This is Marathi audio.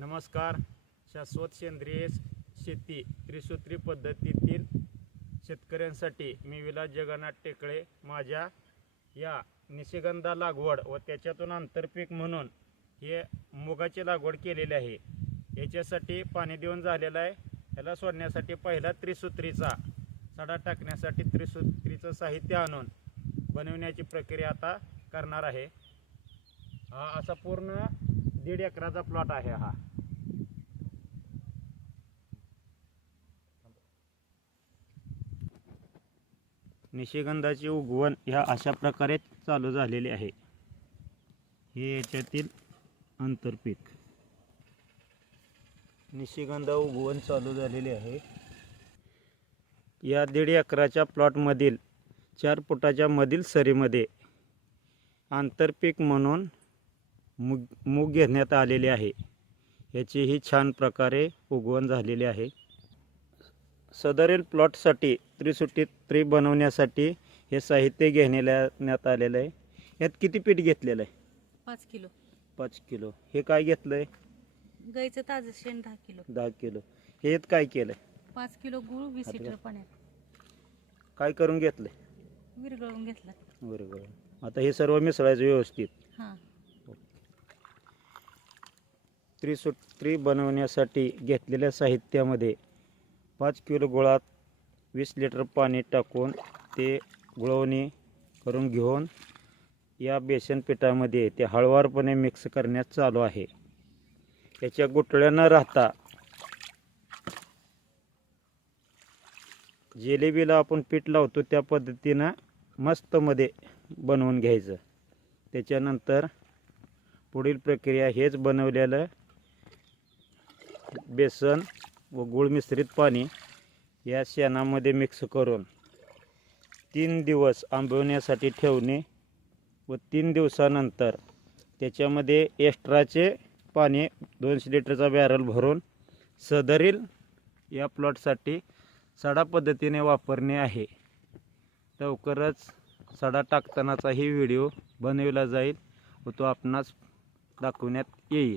नमस्कार. शाश्वत सेंद्रिय शेती त्रिसूत्री पद्धतीतील शेतकऱ्यांसाठी मी विलास जगन्नाथ टेकळे. माझ्या या निशिगंधा लागवड व त्याच्यातून आंतरपीक म्हणून हे मुगाची लागवड केलेली आहे. याच्यासाठी पाणी देऊन झालेलं आहे. ह्याला सोडण्यासाठी पहिला त्रिसूत्रीचा सडा टाकण्यासाठी त्रिसूत्रीचं साहित्य आणून बनवण्याची प्रक्रिया आता करणार आहे. हा असा पूर्ण दीड एकराचा प्लॉट आहे हा. निशिगंधाची उगवण ह्या अशा प्रकारे चालू झालेली आहे. हे याच्यातील आंतरपीक. निशिगंधा उगवण चालू झालेली आहे. या दीड एकराच्या प्लॉटमधील चार फुटाच्या मधील सरीमध्ये आंतरपीक म्हणून मूग मूग घेण्यात आलेले आहे. याचीही छान प्रकारे उगवण झालेले आहे. सदरील प्लॉटसाठी त्रिसुट्टी ट्री बनवण्यासाठी हे साहित्य घेण्यात आलेलं आहे. यात किती पीठ घेतलेलं आहे? पाच किलो. पाच किलो. हे काय घेतलं आहे गाईचं ताजं शेण दहा किलो. दहा किलो. हे यात काय केलं आहे पाच किलो गुळ वीस आता लिटर? पाण्यात. काय करून घेतलं आहे विरघळून घेतला. बरोबर आता हे सर्व मिसळायचं व्यवस्थित. हां. त्रिसूत्री बनवण्यासाठी घेतलेल्या साहित्यामध्ये पाच किलो गुळात वीस लिटर पाणी टाकून ते गुळवणी करून घेऊन या बेसन पिठामध्ये ते हळवारपणे मिक्स करण्यात चालू आहे. याच्या गुटळ्या न राहता जिलेबीला आपण पीठ लावतो त्या पद्धतीनं मस्तमध्ये बनवून घ्यायचं. त्याच्यानंतर पुढील प्रक्रिया हेच बनवलेलं बेसन व गुळ मिश्रित पाणी या शेणामध्ये मिक्स करून तीन दिवस आंबवण्यासाठी ठेवणे व तीन दिवसानंतर त्याच्यामध्ये एक्स्ट्राचे पाणी दोनशे लिटरचा बॅरल भरून सदरील या प्लॉटसाठी सडा पद्धतीने वापरणे आहे. लवकरच सडा टाकतानाचाही व्हिडिओ बनविला जाईल व तो आपणास दाखवण्यात येईल.